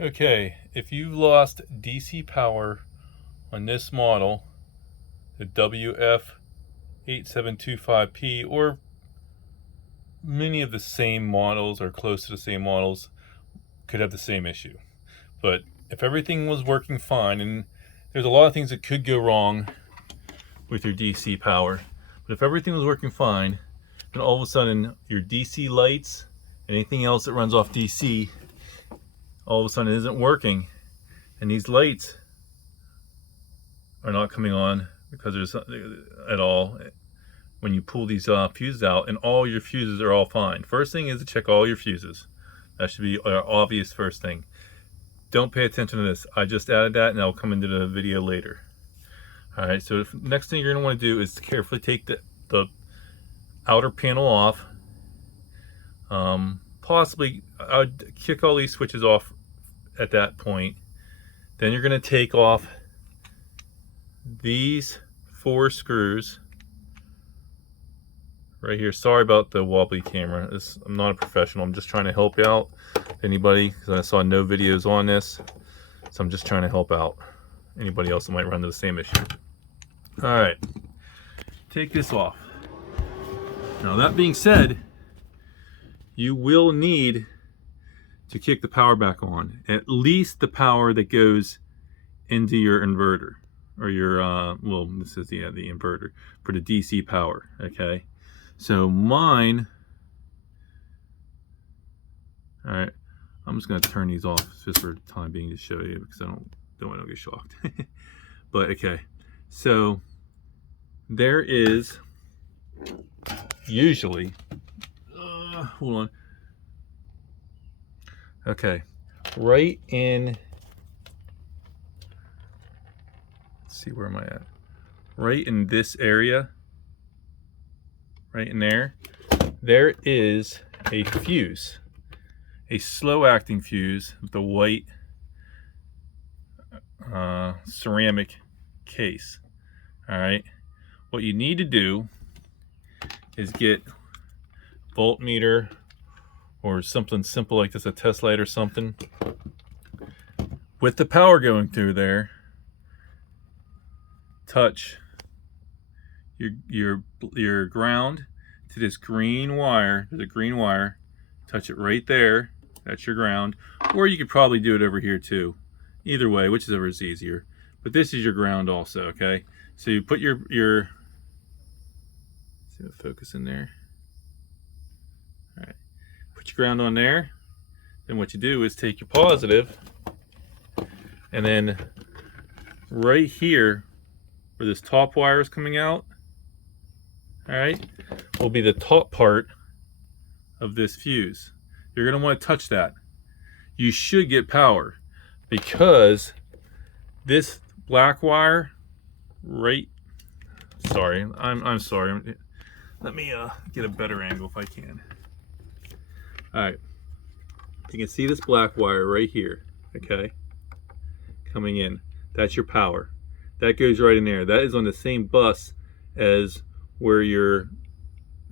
Okay, if you've lost DC power on this model, the wf-8725-p, or many of the same models or close to the same models could have the same issue. But if everything was working fine, and there's a lot of things that could go wrong with your DC power, but if everything was working fine, then all of a sudden your DC lights, anything else that runs off DC, all of a sudden it isn't working, and these lights are not coming on because there's at all when you pull these fuses out, and all your fuses are all fine. First thing is to check all your fuses. That should be our obvious first thing. Don't pay attention to this. I just added that, and that'll come into the video later. All right, so the next thing you're going to want to do is to carefully take the outer panel off. Possibly, I would kick all these switches off at that point. Then you're going to take off these 4 screws right here. Sorry about the wobbly camera. I'm not a professional. I'm just trying to help out anybody, because I saw no videos on this, so I'm just trying to help out anybody else that might run into the same issue. All right, take this off. Now that being said, you will need to kick the power back on, at least the power that goes into your inverter, or your well, this is the inverter for the DC power. Okay, so mine, all right, I'm just going to turn these off just for the time being to show you, because I don't want to get shocked. But okay, so there is usually, hold on. Okay, right in, let's see, where am I at? Right in this area, right in there, there is a fuse, a slow acting fuse with the white ceramic case. All right, what you need to do is get voltmeter or something simple like this, a test light or something, with the power going through there. Touch your ground to this green wire. There's a green wire. Touch it right there. That's your ground. Or you could probably do it over here too. Either way, whichever is easier. But this is your ground also. Okay. So you put your see the focus in there. All right. Put your ground on there. Then what you do is take your positive, and then right here where this top wire is coming out, all right, will be the top part of this fuse. You're going to want to touch that. You should get power, because this black wire right, sorry, I'm sorry, let me get a better angle if I can. All right, you can see this black wire right here, okay, coming in. That's your power. That goes right in there. That is on the same bus as where your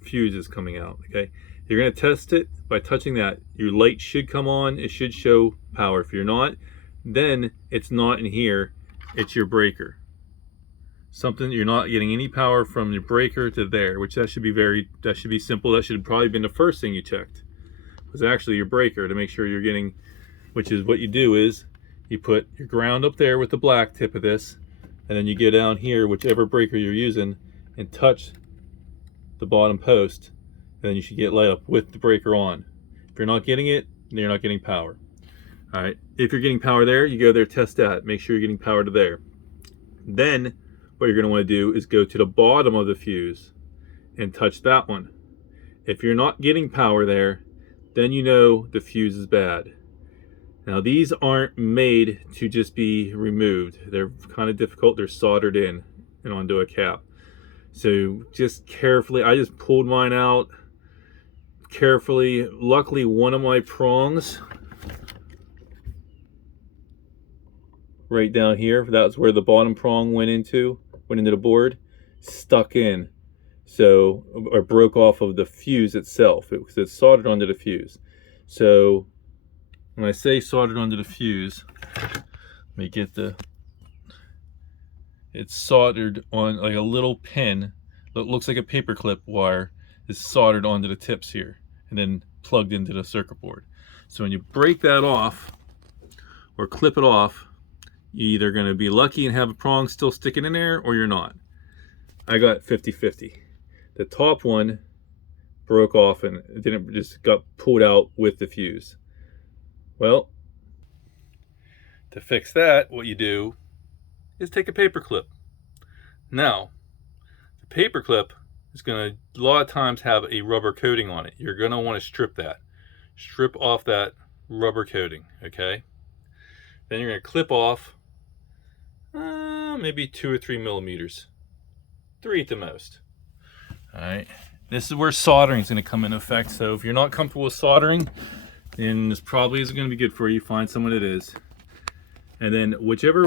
fuse is coming out. Okay, you're going to test it by touching that. Your light should come on. It should show power. If you're not, then it's not in here. It's your breaker. Something, you're not getting any power from your breaker to there, which that should be simple. That should have probably been the first thing you checked, was actually your breaker, to make sure you're getting, which is what you do is you put your ground up there with the black tip of this, and then you go down here, whichever breaker you're using, and touch the bottom post, and then you should get light up with the breaker on. If you're not getting it, then you're not getting power. All right, if you're getting power there, you go there, test that, make sure you're getting power to there. Then what you're going to want to do is go to the bottom of the fuse and touch that one. If you're not getting power there, then you know the fuse is bad. Now these aren't made to just be removed. They're kind of difficult. They're soldered in and onto a cap. So just carefully, I just pulled mine out carefully. Luckily, one of my prongs right down here, that's where the bottom prong went into the board, stuck in. So, or broke off of the fuse itself, because it's soldered onto the fuse. So when I say soldered onto the fuse, let me get it's soldered on like a little pin that looks like a paperclip wire is soldered onto the tips here and then plugged into the circuit board. So when you break that off or clip it off, you're either going to be lucky and have a prong still sticking in there, or you're not. I got 50-50. The top one broke off and it didn't, just got pulled out with the fuse. Well, to fix that, what you do is take a paper clip. Now, the paper clip is going to a lot of times have a rubber coating on it. You're going to want to strip that. Strip off that rubber coating, okay? Then you're going to clip off maybe 2 or 3 millimeters. 3 at the most. All right. This is where soldering is going to come into effect. So if you're not comfortable with soldering, then this probably isn't going to be good for you. Find someone that is. And then whichever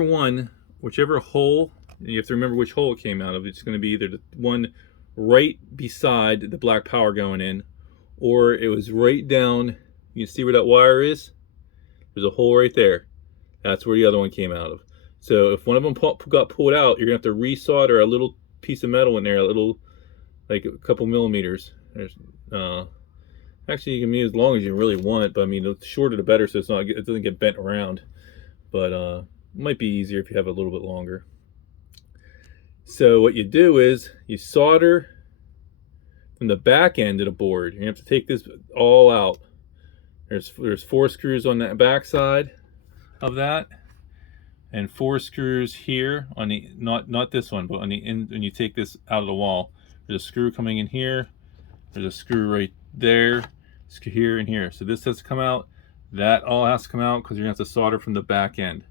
hole, you have to remember which hole it came out of. It's going to be either the one right beside the black power going in, or it was right down. You can see where that wire is? There's a hole right there. That's where the other one came out of. So if one of them got pulled out, you're going to have to resolder a little piece of metal in there, a little, like a couple millimeters. There's, actually, you can be as long as you really want, but I mean, the shorter the better, so it doesn't get bent around. But it might be easier if you have a little bit longer. So what you do is you solder from the back end of the board. You have to take this all out. There's 4 screws on that back side of that, and 4 screws here on the not this one, but on the end. When you take this out of the wall, there's a screw coming in here. There's a screw right there, screw here and here. So this has to come out. That all has to come out because you're gonna have to solder from the back end.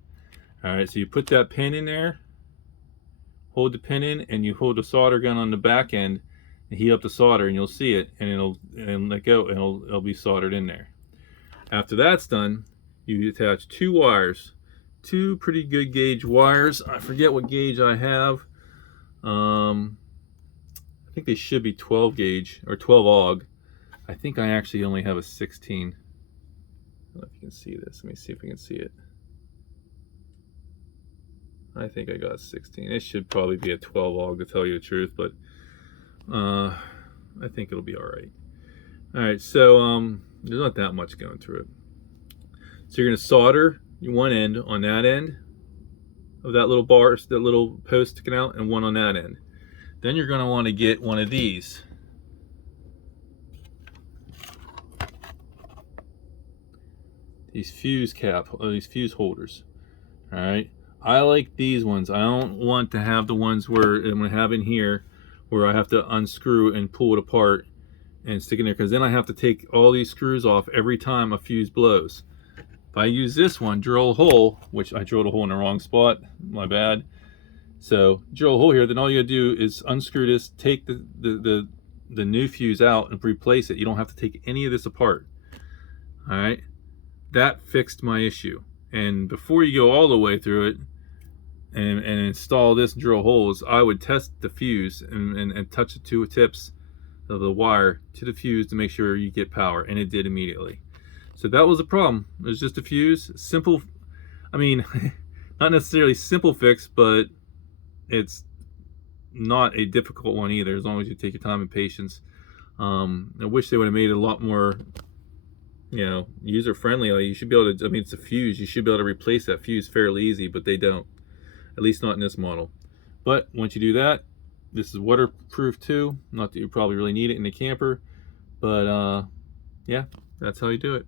All right, so you put that pin in there, hold the pin in, and you hold the solder gun on the back end and heat up the solder, and you'll see it, and let go, and it'll be soldered in there. After that's done, you attach 2 wires, 2 pretty good gauge wires. I forget what gauge I have. I think they should be 12 gauge or 12 AUG. I think I actually only have a 16. I don't know if you can see this. Let me see if we can see it. I think I got 16. It should probably be a 12 AUG to tell you the truth, but I think it'll be all right. All right, so there's not that much going through it. So you're going to solder one end on that end of that little bar, that little post sticking out, and one on that end. Then you're going to want to get one of these. These fuse holders. All right. I like these ones. I don't want to have the ones where I'm going to have in here where I have to unscrew and pull it apart and stick in there, because then I have to take all these screws off every time a fuse blows. If I use this one, drill a hole, which I drilled a hole in the wrong spot, my bad. So drill a hole here, then all you gotta do is unscrew this, take the new fuse out and replace it. You don't have to take any of this apart. All right, that fixed my issue. And before you go all the way through it and install this and drill holes, I would test the fuse and touch the 2 tips of the wire to the fuse to make sure you get power, and it did immediately. So that was the problem. It was just a fuse. Simple, I mean, not necessarily simple fix, but it's not a difficult one either, as long as you take your time and patience. I wish they would have made it a lot more, user friendly. Like, you should be able to, I mean, it's a fuse. You should be able to replace that fuse fairly easy, but they don't. At least not in this model. But once you do that, this is waterproof too. Not that you probably really need it in a camper, but yeah, that's how you do it.